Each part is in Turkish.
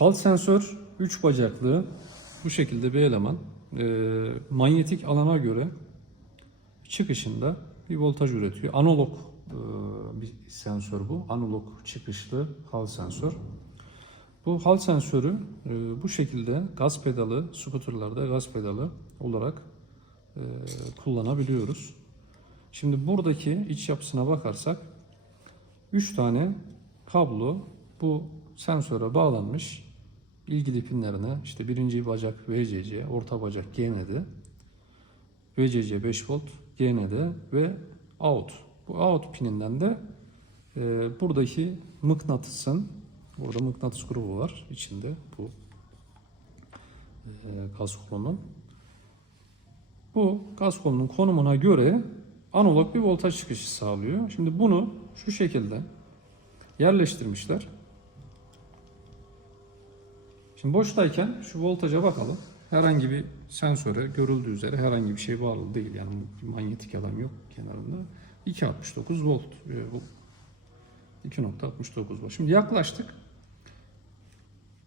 Hal sensör 3 bacaklı bu şekilde bir eleman. Ee, manyetik alana göre çıkışında bir voltaj üretiyor. Analog e, bir sensör bu. Analog çıkışlı hal sensör. Bu hal sensörü e, bu şekilde gaz pedalı, skuterlarda gaz pedalı olarak e, kullanabiliyoruz. Şimdi buradaki iç yapısına bakarsak 3 tane kablo bu sensöre bağlanmış. İlgili pinlerine işte birinci bacak VCC, orta bacak GND, VCC 5 volt, GND ve out. Bu out pininden de e, buradaki mıknatısın, burada mıknatıs grubu var içinde bu e, gaz kolunun. Bu gaz kolunun konumuna göre analog bir voltaj çıkışı sağlıyor. Şimdi bunu şu şekilde yerleştirmişler. Şimdi boştayken şu voltaja bakalım. Herhangi bir sensöre görüldüğü üzere herhangi bir şey bağlı değil. Yani manyetik alan yok kenarında. 2.69 volt. e, Bu 2.69 volt. Şimdi yaklaştık.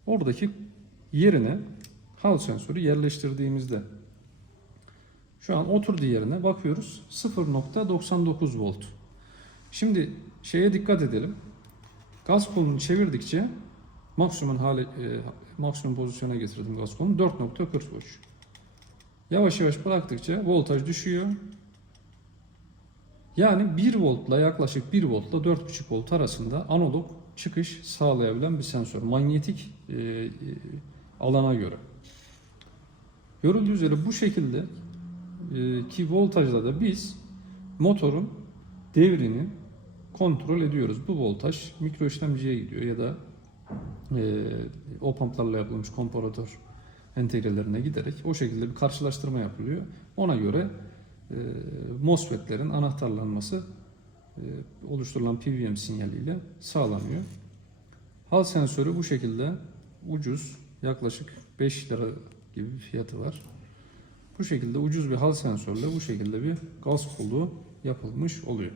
Oradaki yerine hal sensörü yerleştirdiğimizde şu an oturduğu yerine bakıyoruz 0.99 volt. Şimdi şeye dikkat edelim. Gaz kolunu çevirdikçe maksimum hale e, maksimum pozisyona getirdim gaz kolunu 4.43. Yavaş yavaş bıraktıkça voltaj düşüyor. Yani 1 voltla yaklaşık 1 voltla 4.5 volt arasında analog çıkış sağlayabilen bir sensör. Manyetik e, e, alana göre. Görüldüğü üzere bu şekilde e, ki voltajla da biz motorun devrini kontrol ediyoruz. Bu voltaj mikro işlemciye gidiyor ya da o pumplarla yapılmış komparatör entegrelerine giderek o şekilde bir karşılaştırma yapılıyor. Ona göre e, MOSFET'lerin anahtarlanması e, oluşturulan PWM sinyaliyle sağlanıyor. Hal sensörü bu şekilde ucuz yaklaşık 5 lira gibi bir fiyatı var. Bu şekilde ucuz bir hal sensörle bu şekilde bir gaz kolu yapılmış oluyor.